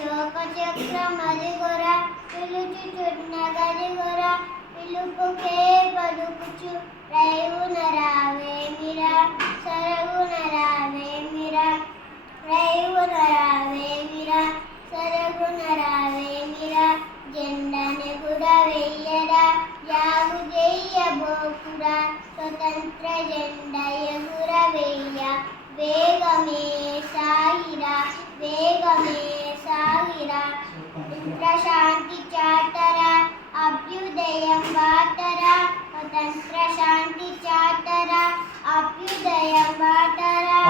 అశోక చక్రమదిగొర పిలుచుచున్న గదిగొర పిలుపుకే పలుకుచు రైవున రావేమిరా సరగున రావేమిరా రైవున రావేమిరా సరగున రావేమిరా జెండనెగుర వెయ్యరా యాగు చెయ్యబోకురా స్వతంత్ర జెండ ఎగుర వెయ్య వేగమే సాగిరా వేగమే సాగిరా శాంతి చాటరా అభ్యుదయం వాటరా స్వతంత్ర శాంతి చాటరా అభ్యుదయం వాటరా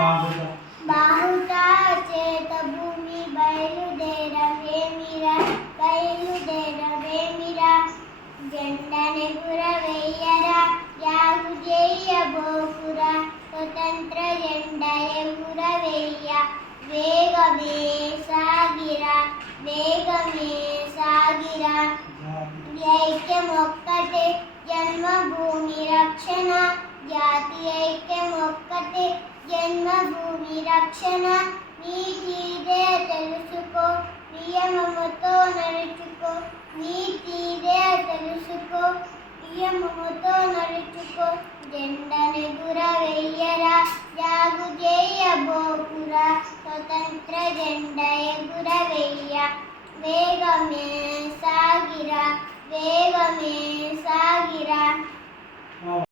బాహుతా చేత భూమి బయలుదేరవేమిరా బయలుదేరవేమిరా జెండనెగుర వెయ్యరా యాగు చెయ్యబోకురా స్వతంత్ర జెండ ఎగుర వెయ్య వేగమే సాగిరా వేగమే సాగిరా ఐక్యమొక్కటే జన్మభూమి రక్షణ జాతి ఐక్యమొక్కటే జన్మభూమి రక్షణ నీతిదే తెలుసుకో నియమముతో నడుచుకో నీతిదే తెలుసుకో నియమముతో నడుచుకో జెండనెగుర వెయ్యరా యాగు చెయ్యబోకురా స్వతంత్ర జెండ ఎగుర వెయ్య వేగమే సాగిరా వేగమే సాగిరా